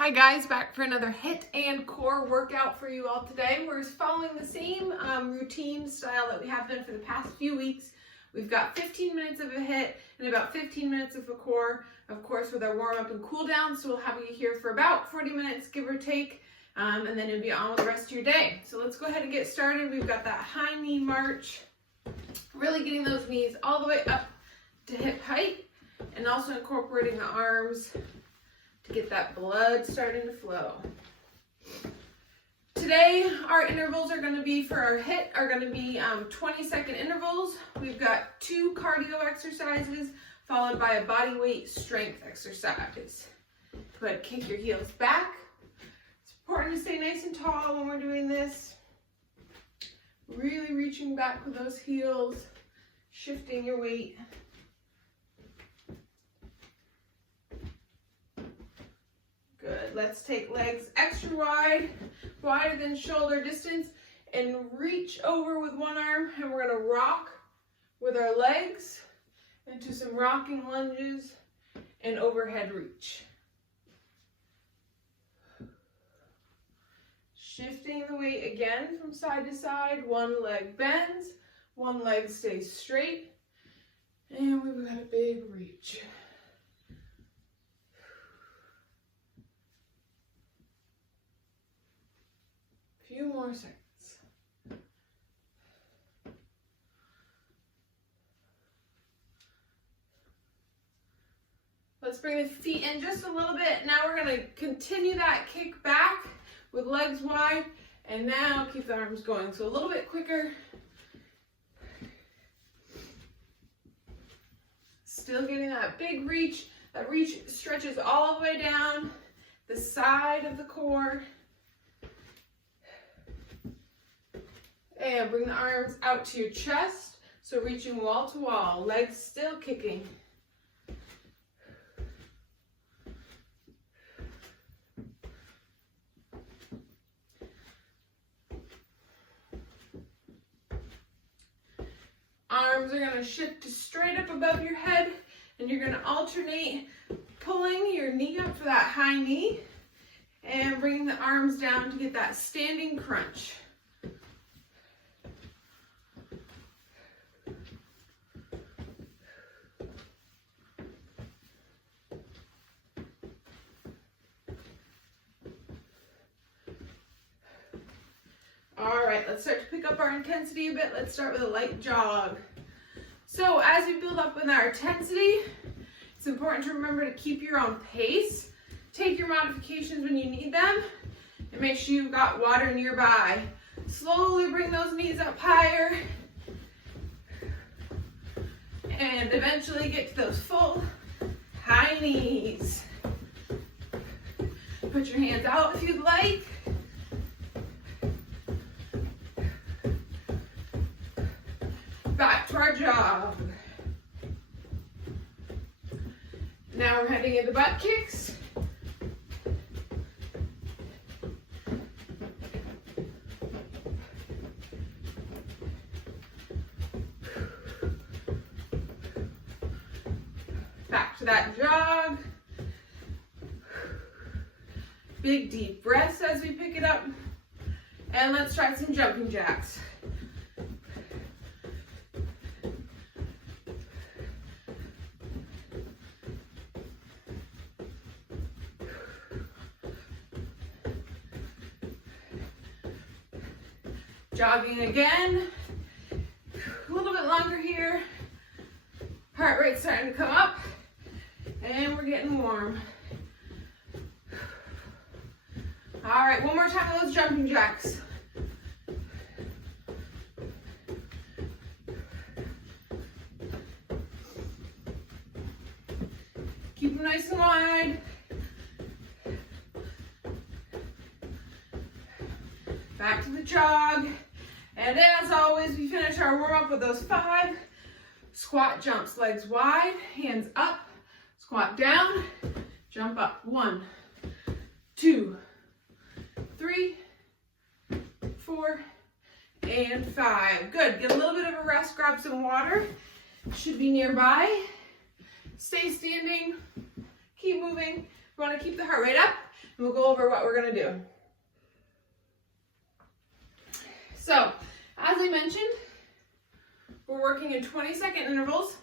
Hi guys, back for another HIT and core workout for you all today. We're following the same routine style that we have done for the past few weeks. We've got 15 minutes of a HIT and about 15 minutes of a core, of course with our warm up and cool down. So we'll have you here for about 40 minutes, give or take, and then it'll be on with the rest of your day. So let's go ahead and get started. We've got that high knee march, really getting those knees all the way up to hip height and also incorporating the arms to get that blood starting to flow. Today, our intervals are going to be, for our HIT, are going to be 20-second intervals. We've got 2 cardio exercises followed by a body weight strength exercise. Go ahead, kick your heels back. It's important to stay nice and tall when we're doing this. Really reaching back with those heels, shifting your weight. Good. Let's take legs extra wide, wider than shoulder distance, and reach over with one arm, and we're going to rock with our legs into some rocking lunges and overhead reach. Shifting the weight again from side to side. One leg bends, one leg stays straight, and we've got a big reach. Few more seconds. Let's bring the feet in just a little bit. Now we're going to continue that kick back with legs wide, and now keep the arms going. So a little bit quicker. Still getting that big reach. That reach stretches all the way down the side of the core. And bring the arms out to your chest, so reaching wall to wall, legs still kicking. Arms are going to shift to straight up above your head, and you're going to alternate pulling your knee up for that high knee and bringing the arms down to get that standing crunch. All right, let's start to pick up our intensity a bit. Let's start with a light jog. So as you build up in our intensity, it's important to remember to keep your own pace. Take your modifications when you need them, and make sure you've got water nearby. Slowly bring those knees up higher, and eventually get to those full high knees. Put your hands out if you'd like. Back to our jog. Now we're heading into butt kicks. Back to that jog. Big deep breaths as we pick it up. And let's try some jumping jacks. Jogging again, a little bit longer here. Heart rate's starting to come up, and we're getting warm. All right, one more time with those jumping jacks. Keep them nice and wide. Back to the jog. And as always, we finish our warm up with those 5 squat jumps. Legs wide, hands up, squat down, jump up. 1, 2, 3, 4, and 5. Good. Get a little bit of a rest, grab some water. Should be nearby. Stay standing. Keep moving. We want to keep the heart rate up, and we'll go over what we're going to do. So, as I mentioned, we're working in 20-second intervals,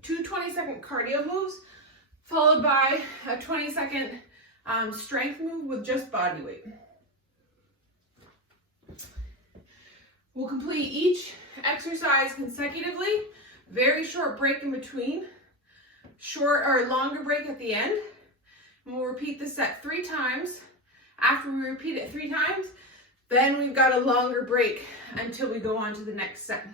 2 20-second cardio moves, followed by a 20-second strength move with just body weight. We'll complete each exercise consecutively, very short break in between, short or longer break at the end, and we'll repeat the set 3 times. After we repeat it 3 times, then we've got a longer break until we go on to the next set.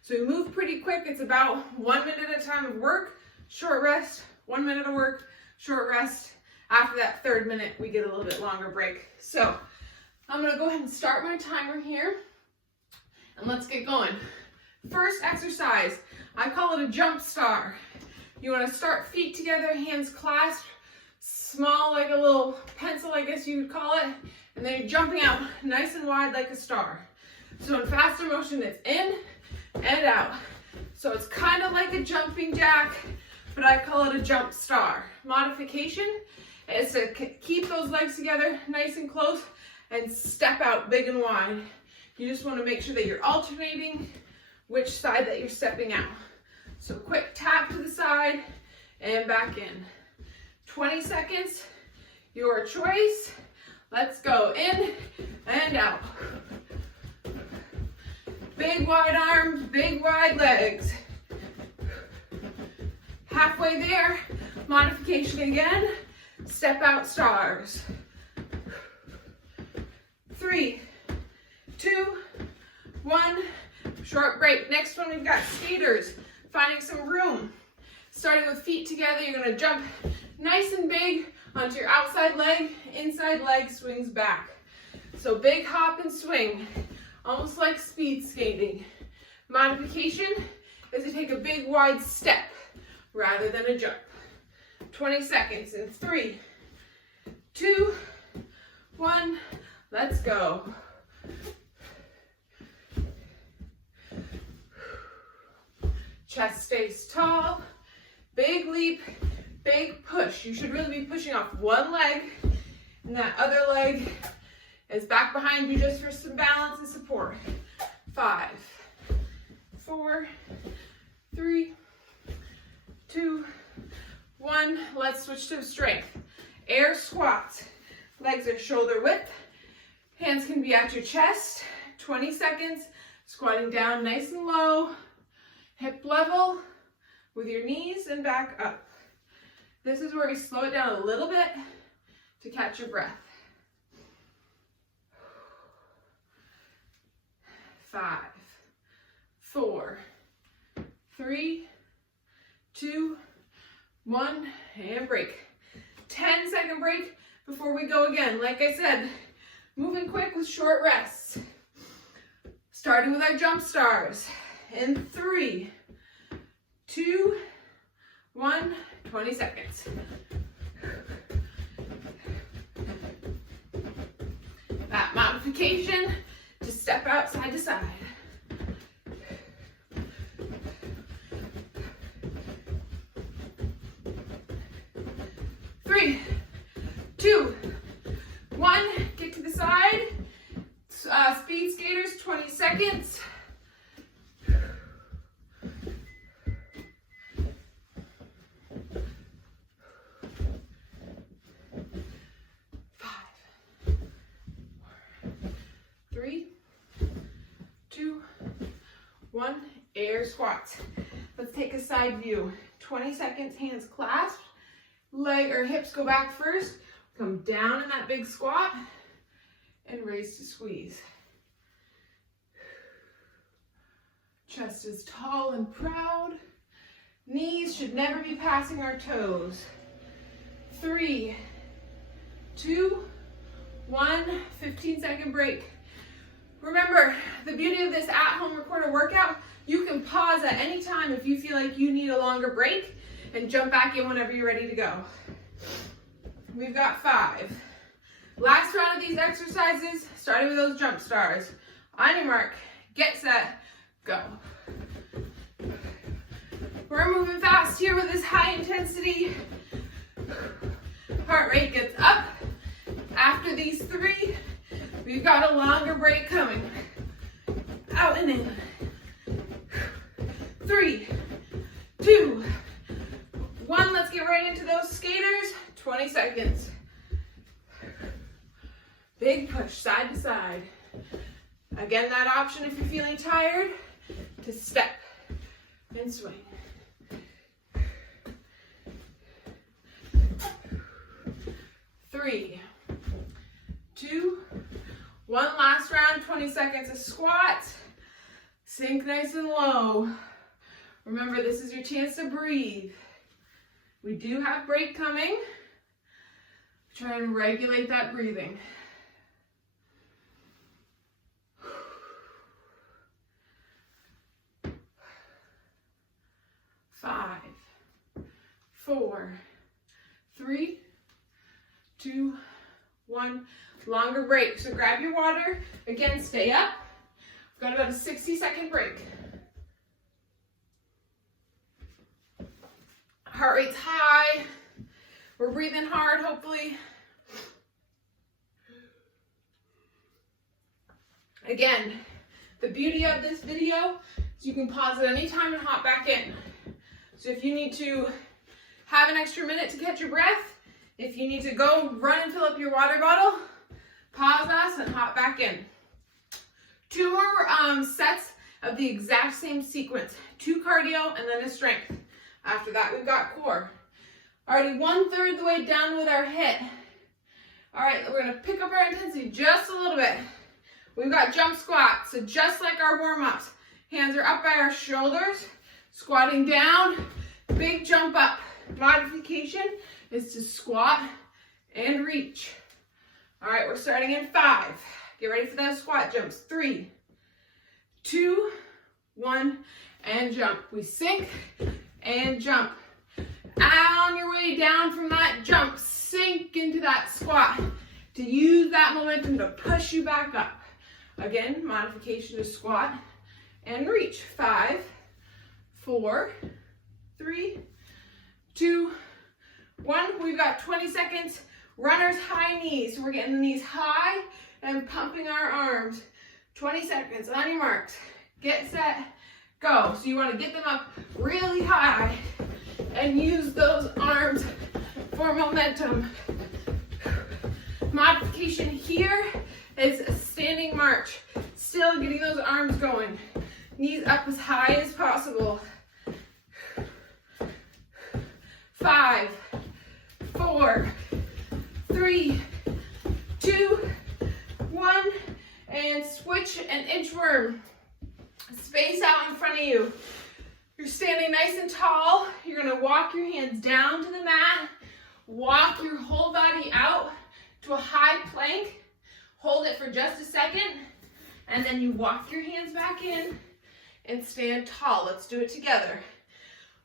So we move pretty quick. It's about 1 minute at a time of work, short rest, 1 minute of work, short rest. After that 3rd minute, we get a little bit longer break. So I'm going to go ahead and start my timer here, and let's get going. First exercise, I call it a jump star. You want to start feet together, hands clasped, small like a little pencil, I guess you would call it, and then you're jumping out nice and wide like a star. So in faster motion, it's in and out. So it's kind of like a jumping jack, but I call it a jump star. Modification is to keep those legs together nice and close and step out big and wide. You just want to make sure that you're alternating which side that you're stepping out. So quick tap to the side and back in. 20 seconds, your choice. Let's go in and out. Big wide arms, big wide legs. Halfway there, modification again. Step out stars. 3, 2, 1, short break. Next one, we've got skaters, finding some room. Starting with feet together, you're gonna jump nice and big onto your outside leg, inside leg swings back. So big hop and swing, almost like speed skating. Modification is to take a big wide step rather than a jump. 20 seconds in 3, 2, 1, let's go. Chest stays tall, big leap, big push. You should really be pushing off one leg, and that other leg is back behind you just for some balance and support. 5, 4, 3, 2, 1. Let's switch to strength. Air squats. Legs are shoulder width. Hands can be at your chest. 20 seconds. Squatting down nice and low. Hip level with your knees and back up. This is where we slow it down a little bit to catch your breath. 5, 4, 3, 2, 1, and break. 10-second break before we go again. Like I said, moving quick with short rests. Starting with our jump stars. In 3, 2, 1, 20 seconds. That modification, just step out side to side. 3, 2, 1, get to the side. Speed skaters, 20 seconds. 3, 2, 1, air squats. Let's take a side view. 20 seconds, hands clasped. Leg or hips go back first. Come down in that big squat and raise to squeeze. Chest is tall and proud. Knees should never be passing our toes. 3, 2, 1, 15-second break. Remember, the beauty of this at-home recorded workout, you can pause at any time if you feel like you need a longer break and jump back in whenever you're ready to go. We've got 5. Last round of these exercises, starting with those jump stars. On your mark, get set, go. We're moving fast here with this high intensity. heart rate gets up. After these 3, we've got a longer break coming. Out and in. 3, 2, 1. Let's get right into those skaters. 20 seconds. Big push, side to side. Again, that option if you're feeling tired, to step and swing. 3, 2, 1. Last round, 20 seconds of squats. Sink nice and low. Remember, this is your chance to breathe. We do have break coming. Try and regulate that breathing. 5, 4, 3, 2, 1. Longer break. So grab your water. Again, stay up. We've got about a 60-second break. Heart rate's high. We're breathing hard, hopefully. Again, the beauty of this video is you can pause at any time and hop back in. So if you need to have an extra minute to catch your breath, if you need to go run and fill up your water bottle, pause us and hop back in. 2 more sets of the exact same sequence. 2 cardio and then a strength. After that, we've got core. Already 1/3 the way down with our HIIT. All right, we're gonna pick up our intensity just a little bit. We've got jump squats, so just like our warm-ups. Hands are up by our shoulders, squatting down, big jump up. Modification is to squat and reach. All right, we're starting in 5. Get ready for those squat jumps. 3, 2, 1, and jump. We sink and jump. On your way down from that jump, sink into that squat to use that momentum to push you back up. Again, modification to squat and reach. 5, 4, 3, 2, 1. We've got 20 seconds. Runner's high knees. So we're getting the knees high and pumping our arms. 20 seconds. On your marks. Get set. Go. So you want to get them up really high and use those arms for momentum. Modification here is a standing march. Still getting those arms going. Knees up as high as possible. 5, 4, 3, 2, 1, and switch and inchworm. Space out in front of you. You're standing nice and tall. You're gonna walk your hands down to the mat. Walk your whole body out to a high plank. Hold it for just a second. And then you walk your hands back in and stand tall. Let's do it together.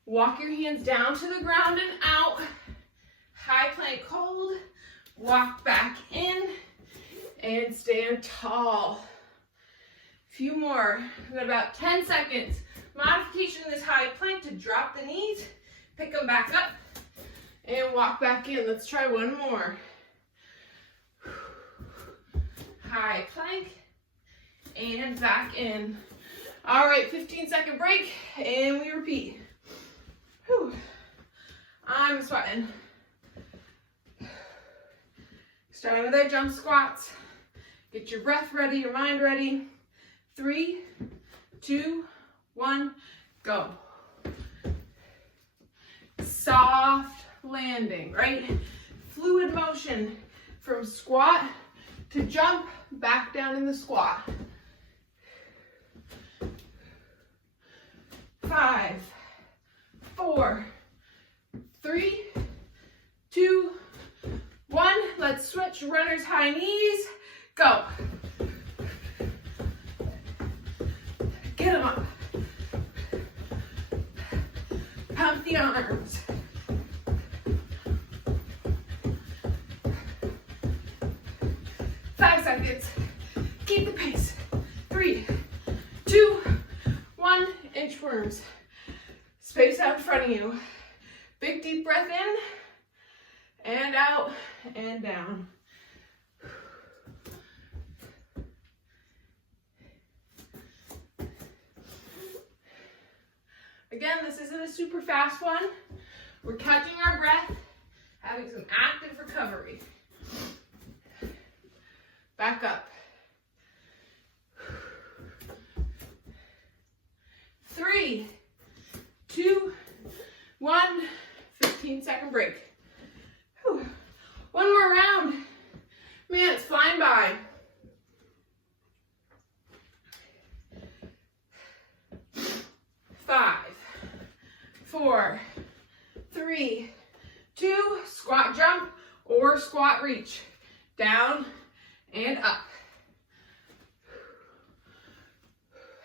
Walk your hands down to the ground and out. High plank hold. Walk back in and stand tall. Few more. We've got about 10 seconds. Modification in this high plank to drop the knees, pick them back up, and walk back in. Let's try one more. High plank, and back in. All right, 15-second break, and we repeat. Whew. I'm sweating. Starting with our jump squats. Get your breath ready, your mind ready. 3, 2, 1, go. Soft landing, right? Fluid motion from squat to jump back down in the squat. 5, 4, 3, 2, 1. Let's switch. Runner's high knees. Go. Get them up. Pump the arms. Five seconds. Keep the pace. 3, 2, 1. Inchworms. Space out in front of you. Big deep breath in and out and down. Again, this isn't a super fast one. We're catching our breath, having some active recovery. Back up. 3, 2, 1, 15-second break. Whew. One more round. Man, it's flying by. Five, 4, 3, 2, squat jump or squat reach. Down and up.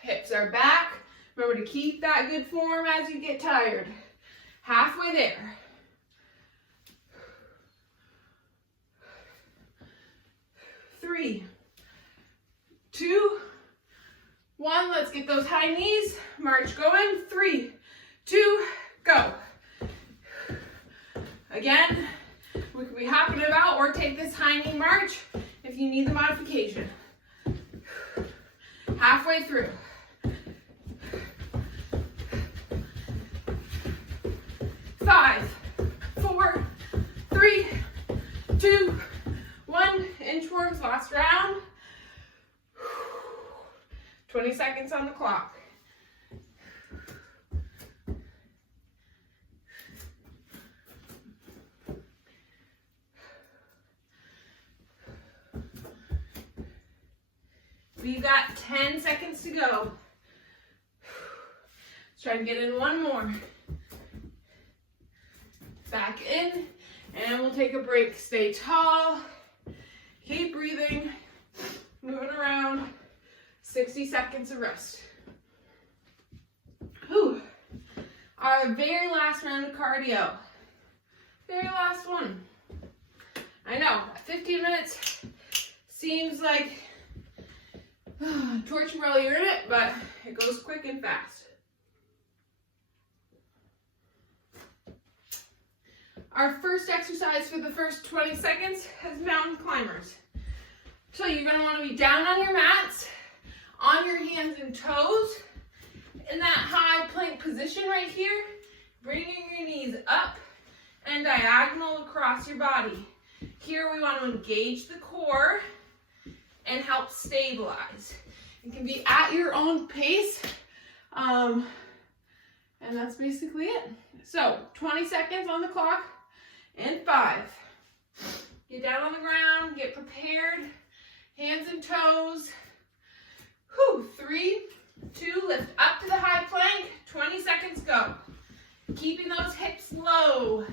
Hips are back. Remember to keep that good form as you get tired. Halfway there. 3, 2, 1. Let's get those high knees. March going. 3, 2, go. Again, we could be hopping about or take this high knee march if you need the modification. Halfway through. 5, 4, 3, 2, 1. Inchworms, last round. 20 seconds on the clock. We've got 10 seconds to go. Let's try and get in one more. Back in, and we'll take a break. Stay tall. Keep breathing. Moving around. 60 seconds of rest. Whew. Our very last round of cardio. Very last one. I know, 15 minutes seems like torture while you're in it, but it goes quick and fast. Our first exercise for the first 20 seconds is mountain climbers. So you're going to want to be down on your mats, on your hands and toes, in that high plank position right here, bringing your knees up and diagonal across your body. Here we want to engage the core and help stabilize. It can be at your own pace, and that's basically it. So 20 seconds on the clock, and 5. Get down on the ground, get prepared, hands and toes. 3, 2, lift up to the high plank, 20 seconds, go. Keeping those hips low.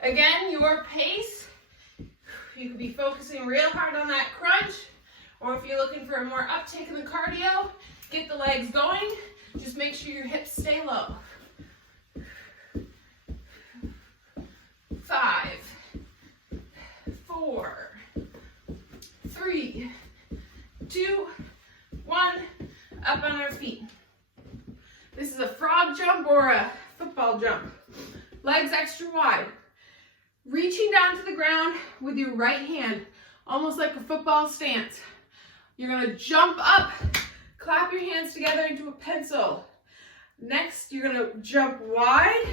Again, your pace. You could be focusing real hard on that crunch, or if you're looking for a more uptake in the cardio, get the legs going. Just make sure your hips stay low. 5, 4, 3, 2, 1. Up on our feet. This is a frog jump or a football jump. Legs extra wide. Reaching down to the ground with your right hand, almost like a football stance. You're going to jump up, clap your hands together into a pencil. Next, you're going to jump wide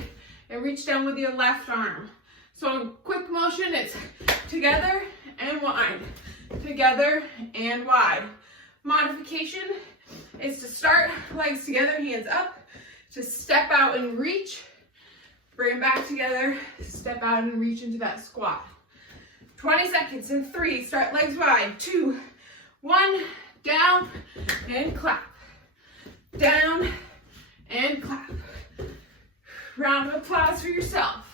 and reach down with your left arm. So in quick motion, it's together and wide, together and wide. Modification is to start legs together, hands up, to step out and reach, bring them back together, step out and reach into that squat. 20 seconds in 3, start legs wide, 2, 1, down and clap, down and clap. Round of applause for yourself.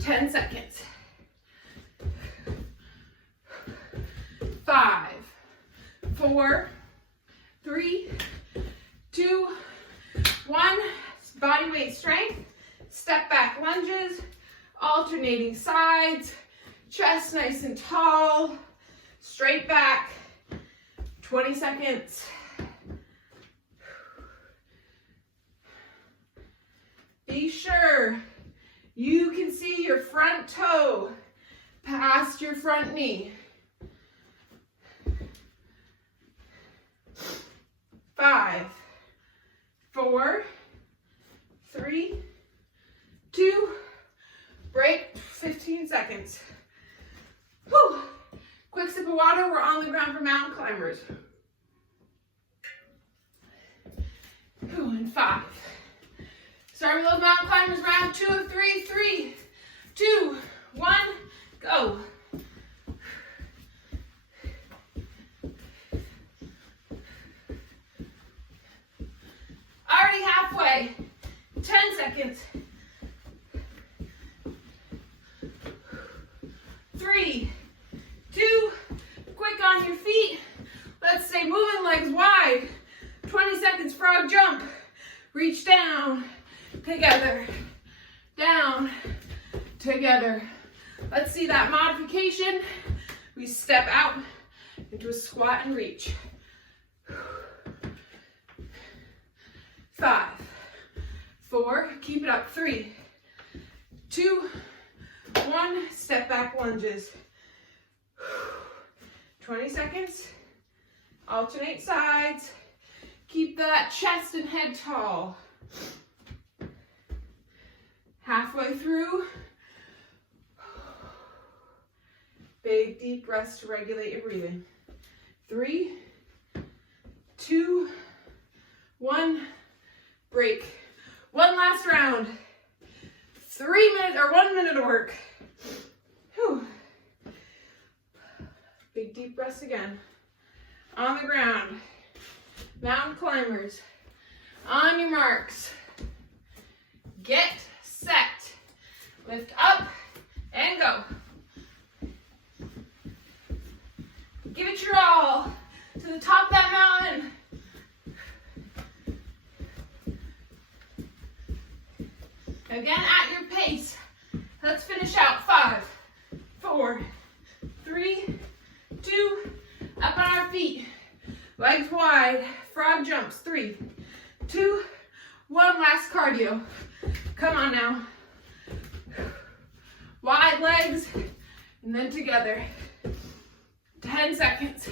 10 seconds. 5, 4, 3, 2, 1. Body weight strength. Step back lunges. Alternating sides. Chest nice and tall. Straight back. 20 seconds. Be sure You can see your front toe past your front knee. 5, 4, 3, 2, break, 15 seconds. Whew. Quick sip of water, we're on the ground for mountain climbers. And 5. Start with those mountain climbers, round 2 of 3, 3, 2, 1, go. Already halfway, 10 seconds. 3, 2, quick on your feet. Let's stay moving, legs wide. 20 seconds, frog jump. Reach down, together, down, together. Let's see that modification. We step out into a squat and reach. 5, 4, keep it up. 3, 2, 1, step back lunges. 20 seconds, alternate sides. Keep that chest and head tall. Halfway through. Big deep breaths to regulate your breathing. 3, 2, 1, break. One last round. 3 minutes or 1 minute of work. Whew. Big deep breaths again. On the ground. Mountain climbers. On your marks. Get set. Lift up and go. Give it your all to the top of that mountain. Again at your pace. Let's finish out. 5, 4, 3, 2, up on our feet. Legs wide, frog jumps. 3, 2, 1, last cardio. Come on now. Wide legs, and then together. 10 seconds.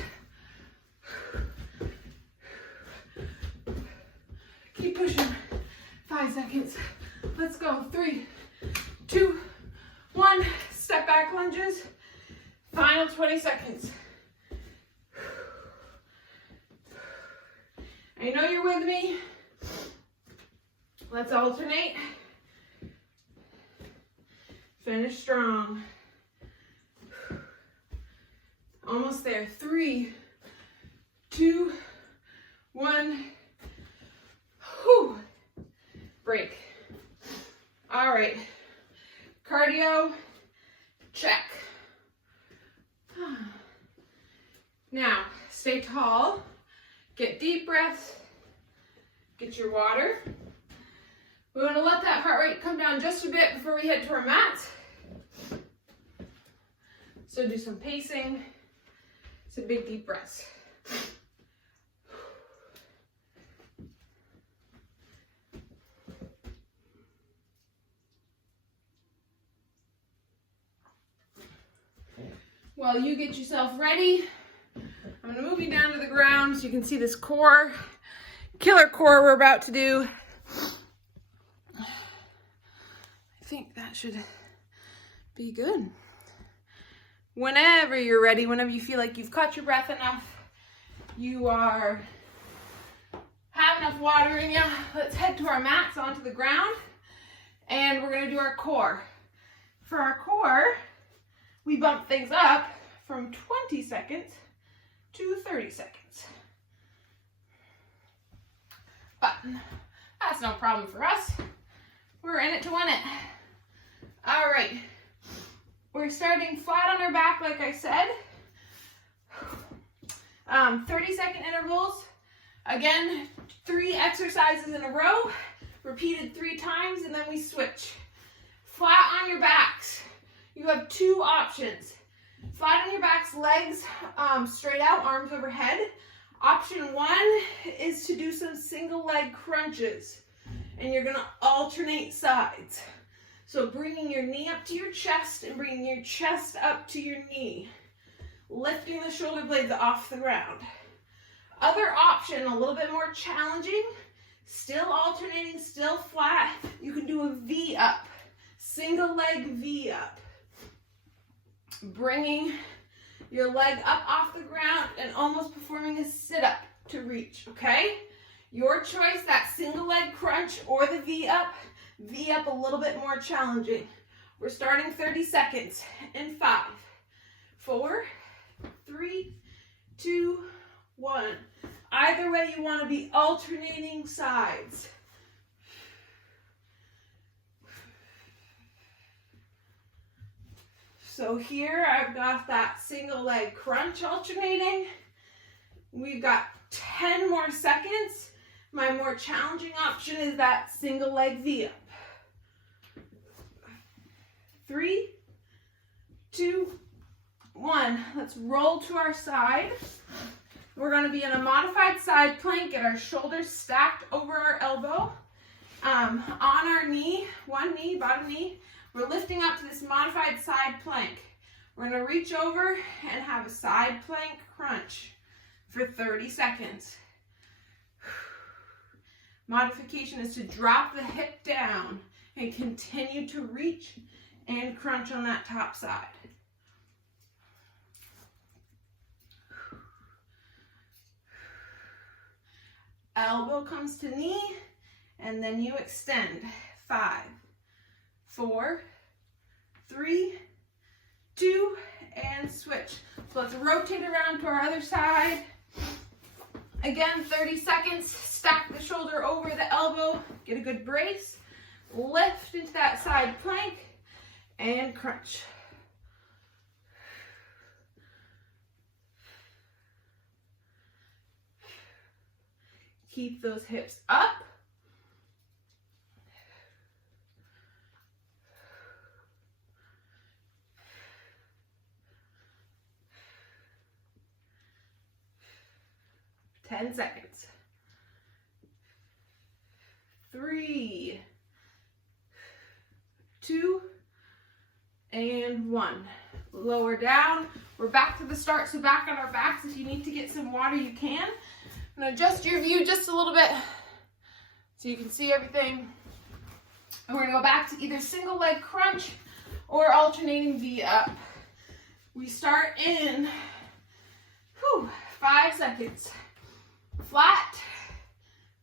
Keep pushing. 5 seconds. Let's go. 3, 2, 1. Step back lunges. Final 20 seconds. I know you're with me. Let's alternate. Finish strong. Almost there. 3, 2, 1. Whew. Break. All right. Cardio, check. Now, stay tall. Get deep breaths. Get your water. We want to let that heart rate come down just a bit before we head to our mats. So do some pacing. Some big deep breaths. While you get yourself ready, I'm going to move you down to the ground so you can see this core, killer core we're about to do. I think that should be good. Whenever you're ready, whenever you feel like you've caught your breath enough, you have enough water in you, let's head to our mats onto the ground, and we're going to do our core. For our core, we bump things up from 20 seconds to 30 seconds. But that's no problem for us. We're in it to win it. All right. We're starting flat on our back, like I said. 30-second intervals. Again, 3 exercises in a row, repeated 3 times, and then we switch. Flat on your backs. You have 2 options. Flat on your backs, legs straight out, arms overhead. Option 1 is to do some single leg crunches, and you're gonna alternate sides. So bringing your knee up to your chest and bringing your chest up to your knee. Lifting the shoulder blades off the ground. Other option, a little bit more challenging, still alternating, still flat. You can do a V up, single leg V up. Bringing your leg up off the ground and almost performing a sit up to reach, okay? Your choice, that single leg crunch or the V up a little bit more challenging. We're starting 30 seconds in 5, 4, 3, 2, 1. Either way, you want to be alternating sides. So here I've got that single leg crunch alternating. We've got 10 more seconds. My more challenging option is that single leg V up. 3, 2, 1. Let's roll to our side. We're going to be in a modified side plank, get our shoulders stacked over our elbow. On our knee, one knee, bottom knee, we're lifting up to this modified side plank. We're going to reach over and have a side plank crunch for 30 seconds. Modification is to drop the hip down and continue to reach and crunch on that top side. Elbow comes to knee, and then you extend. 5, 4, 3, 2, and switch. So let's rotate around to our other side. Again, 30 seconds. Stack the shoulder over the elbow. Get a good brace. Lift into that side plank and crunch. Keep those hips up. Ten seconds. 3, 2, and 1. Lower down. We're back to the start, so back on our backs. If you need to get some water, you can. And adjust your view just a little bit so you can see everything. And we're going to go back to either single leg crunch or alternating V up. We start in 5 seconds. Flat.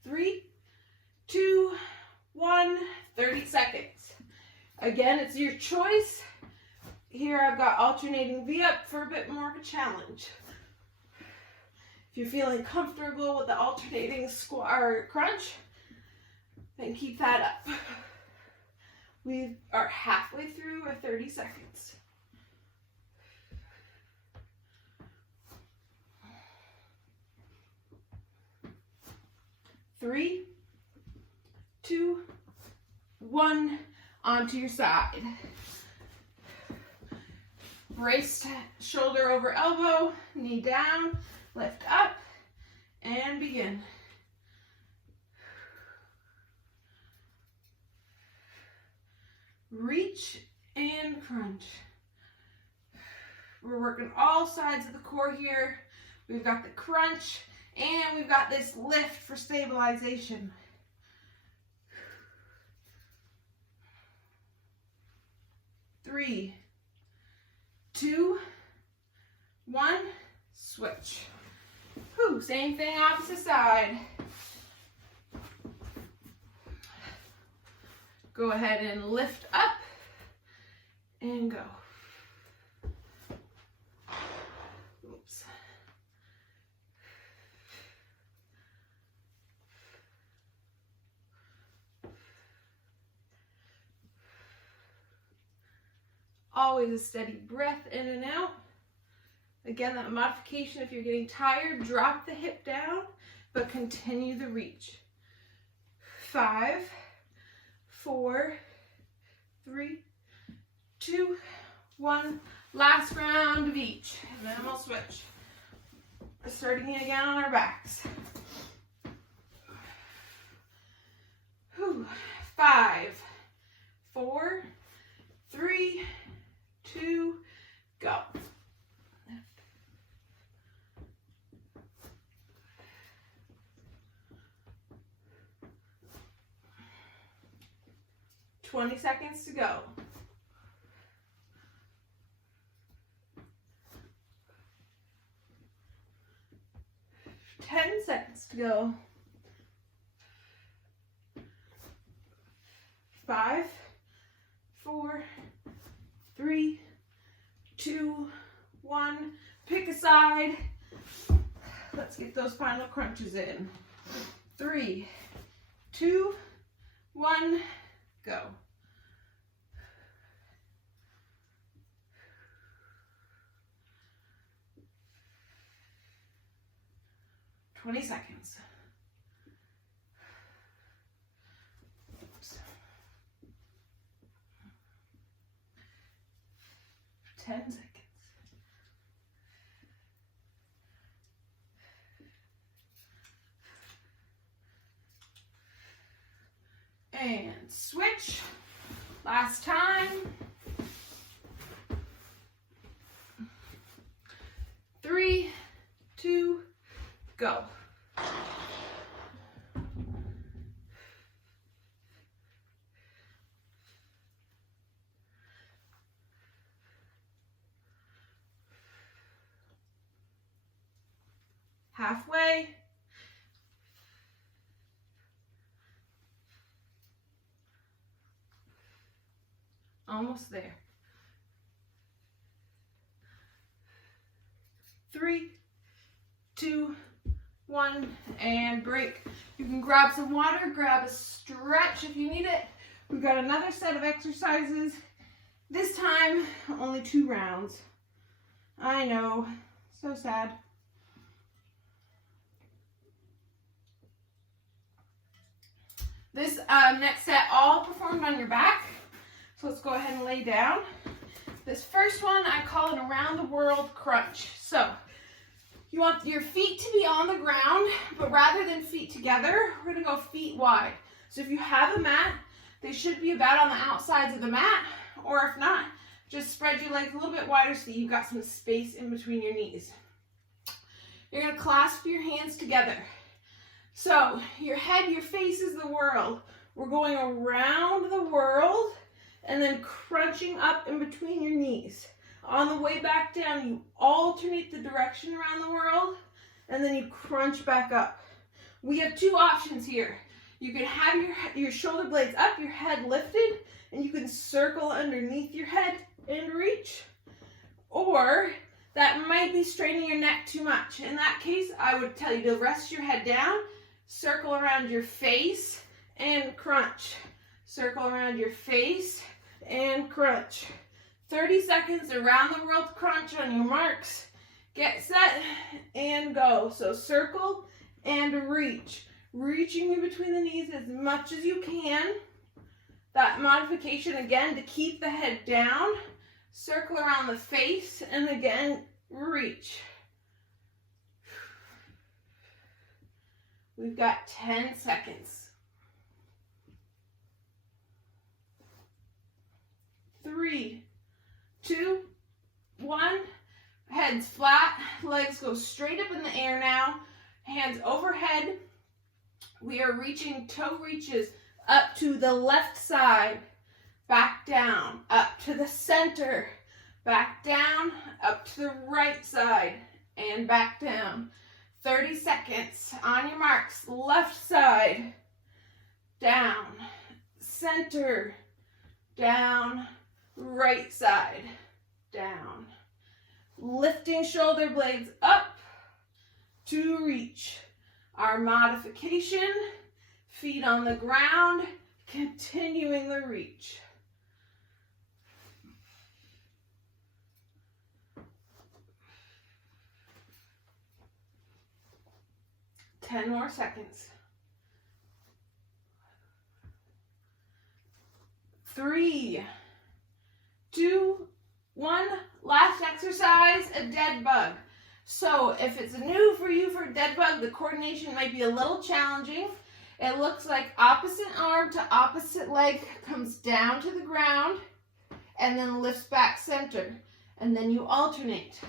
3, 2, 1. 30 seconds. Again, it's your choice. Here I've got alternating V up for a bit more of a challenge. If you're feeling comfortable with the alternating squat or crunch, then keep that up. We are halfway through our 30 seconds. Three, 2, 1, onto your side. Brace shoulder over elbow, knee down, lift up, and begin. Reach and crunch. We're working all sides of the core here. We've got the crunch, and we've got this lift for stabilization. 3, 2, 1, switch. Same thing, opposite side. Go ahead and lift up and go. Oops. Always a steady breath in and out. Again, that modification, if you're getting tired, drop the hip down, but continue the reach. 5, 4, 3, 2, 1. Last round of each, and then we'll switch. Starting again on our backs. 5, 4, 3, 2, go. $20 seconds to go. 10 seconds to go. 5, 4, 3, 2, 1. Pick a side. Let's get those final crunches in. 3, 2, 1, go. $20 seconds. Oops. 10 seconds. And switch. Last time. 3, 2, go. Halfway. Almost there. 3, 2, 1, and break. You can grab some water, grab a stretch if you need it. We've got another set of exercises. This time, only 2 rounds. I know, so sad. This next set all performed on your back. So let's go ahead and lay down. This first one, I call an around the world crunch. So you want your feet to be on the ground, but rather than feet together, we're gonna go feet wide. So if you have a mat, they should be about on the outsides of the mat, or if not, just spread your legs a little bit wider so you've got some space in between your knees. You're gonna clasp your hands together. So your head, your face is the world. We're going around the world and then crunching up in between your knees. On the way back down, you alternate the direction around the world and then you crunch back up. We have 2 options here. You can have your shoulder blades up, your head lifted, and you can circle underneath your head and reach. Or that might be straining your neck too much. In that case, I would tell you to rest your head down, circle around your face, and crunch. Circle around your face, and crunch. 30 seconds around the world crunch on your marks. Get set, and go. So circle and reach. Reaching in between the knees as much as you can. That modification again to keep the head down. Circle around the face, and again, reach. We've got 10 seconds. 3, 2, 1. Heads flat, legs go straight up in the air now. Hands overhead. We are reaching toe reaches up to the left side, back down, up to the center, back down, up to the right side, and back down. 30 seconds. On your marks, left side, down, center, down, right side, down. Lifting shoulder blades up to reach. Our modification, feet on the ground, continuing the reach. Ten more seconds. 3, 2, 1. Last exercise, a dead bug. So if it's new for you for a dead bug, the coordination might be a little challenging. It looks like opposite arm to opposite leg comes down to the ground and then lifts back center. And then you alternate.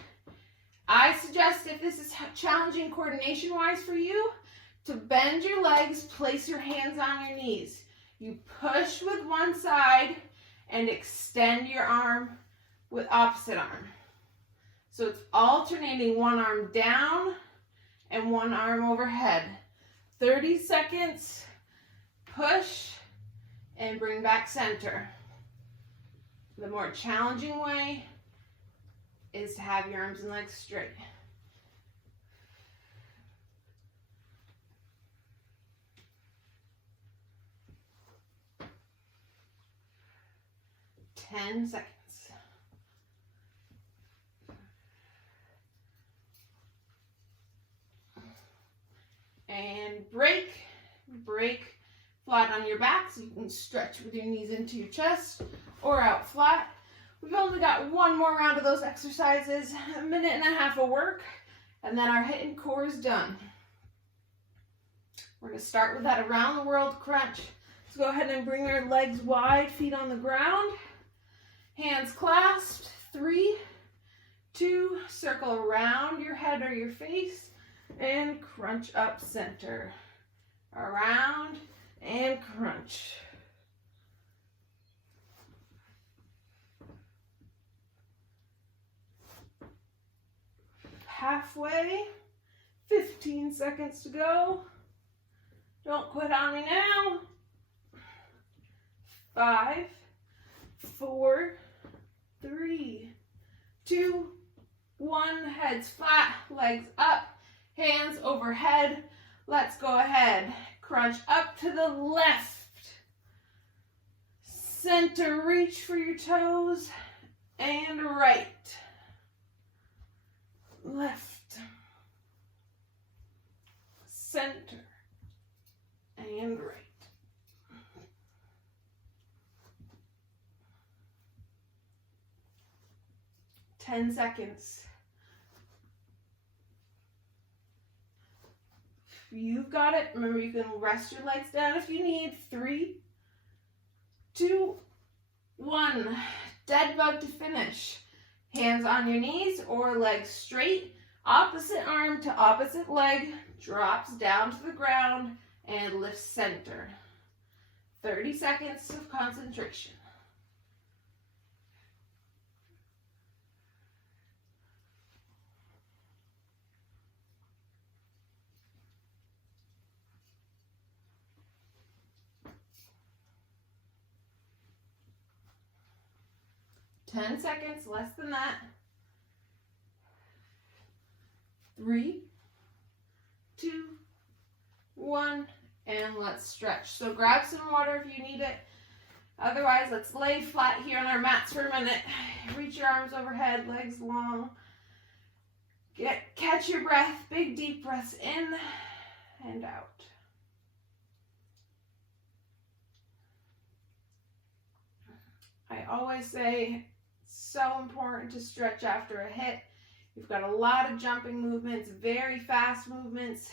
I suggest, if this is challenging coordination-wise for you, to bend your legs, place your hands on your knees. You push with one side and extend your arm with opposite arm. So it's alternating, one arm down and one arm overhead. 30 seconds, push, and bring back center. The more challenging way is to have your arms and legs straight. Ten seconds. And break flat on your back so you can stretch with your knees into your chest or out flat. We've only got one more round of those exercises, a minute and a half of work, and then our Hiit Core is done. We're going to start with that around the world crunch. Let's go ahead and bring our legs wide, feet on the ground, hands clasped. 3, 2, circle around your head or your face, and crunch up center. Around and crunch. Halfway, 15 seconds to go. Don't quit on me now. 5, 4, 3, 2, 1. Heads flat, legs up, hands overhead. Let's go ahead. Crunch up to the left. Center, reach for your toes. And right. Left. Center. And right. Ten seconds. You've got it. Remember, you can rest your legs down if you need. 3, 2, 1. Dead bug to finish. Hands on your knees or legs straight. Opposite arm to opposite leg. Drops down to the ground and lifts center. 30 seconds of concentration. Ten seconds, less than that. 3, 2, 1, and let's stretch. So grab some water if you need it. Otherwise, let's lay flat here on our mats for a minute. Reach your arms overhead, legs long. Catch your breath, big deep breaths in and out. I always say, so important to stretch after a hit. You've got a lot of jumping movements, very fast movements,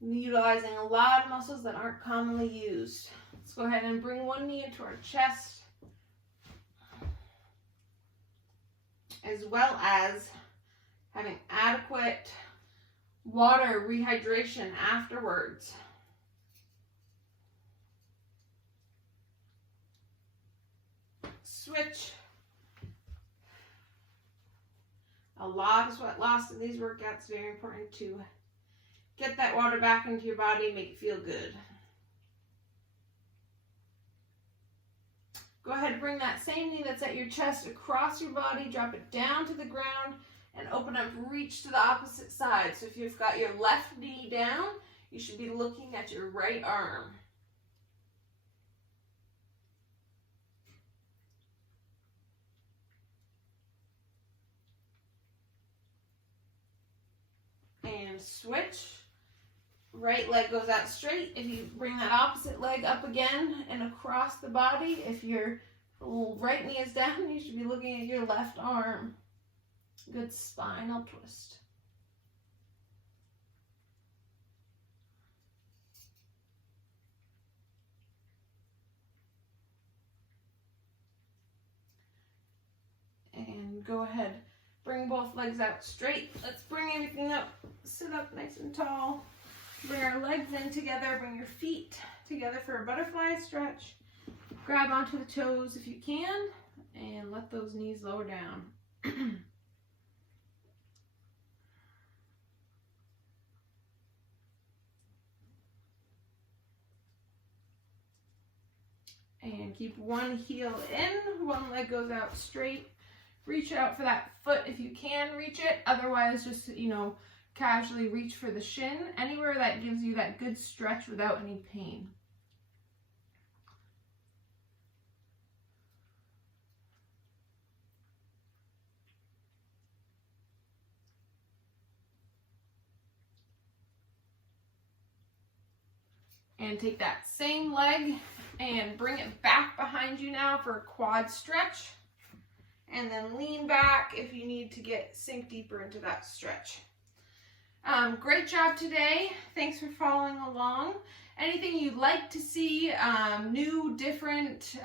utilizing a lot of muscles that aren't commonly used. Let's go ahead and bring one knee into our chest, as well as having adequate water rehydration afterwards. Switch. A lot of sweat loss in these workouts. Very important to get that water back into your body, make it feel good. Go ahead and bring that same knee that's at your chest across your body, drop it down to the ground, and open up, reach to the opposite side. So if you've got your left knee down, you should be looking at your right arm. And switch. Right leg goes out straight. If you bring that opposite leg up again and across the body, if your right knee is down, you should be looking at your left arm. Good spinal twist. go ahead, bring both legs out straight. Let's bring everything up, sit up nice and tall. Bring our legs in together, bring your feet together for a butterfly stretch. Grab onto the toes if you can, and let those knees lower down. And keep one heel in, one leg goes out straight. Reach out for that foot if you can reach it. Otherwise, just, casually reach for the shin, anywhere that gives you that good stretch without any pain. And take that same leg and bring it back behind you now for a quad stretch. And then lean back if you need to sink deeper into that stretch. Great job today. Thanks for following along. Anything you'd like to see, new, different,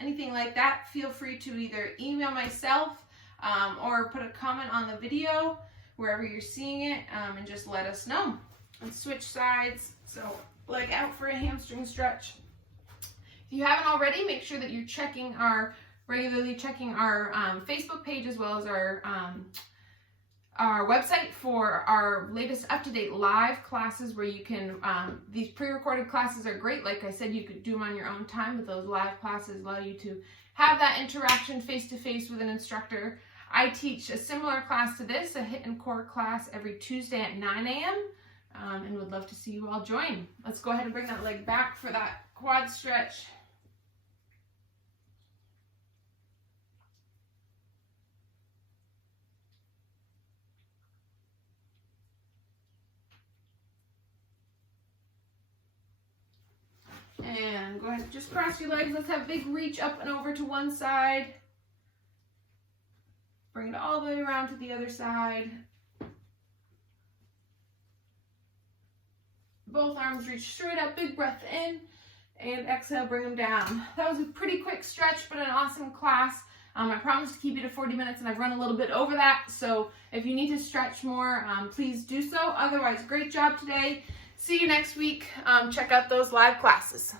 anything like that, feel free to either email myself or put a comment on the video wherever you're seeing it, and just let us know. And switch sides. So leg out for a hamstring stretch. If you haven't already, make sure that you're regularly checking our Facebook page as well as our website for our latest up-to-date live classes where you can, these pre-recorded classes are great. Like I said, you could do them on your own time, but those live classes allow you to have that interaction face-to-face with an instructor. I teach a similar class to this, a Hiit Core class, every Tuesday at 9 a.m. And would love to see you all join. Let's go ahead and bring that leg back for that quad stretch. And go ahead and just cross your legs. Let's have a big reach up and over to one side. Bring it all the way around to the other side. Both arms reach straight up, big breath in, and exhale, bring them down. That was a pretty quick stretch, but an awesome class. I promised to keep you to 40 minutes, and I've run a little bit over that, so if you need to stretch more, please do so. Otherwise, great job today. See you next week. Check out those live classes.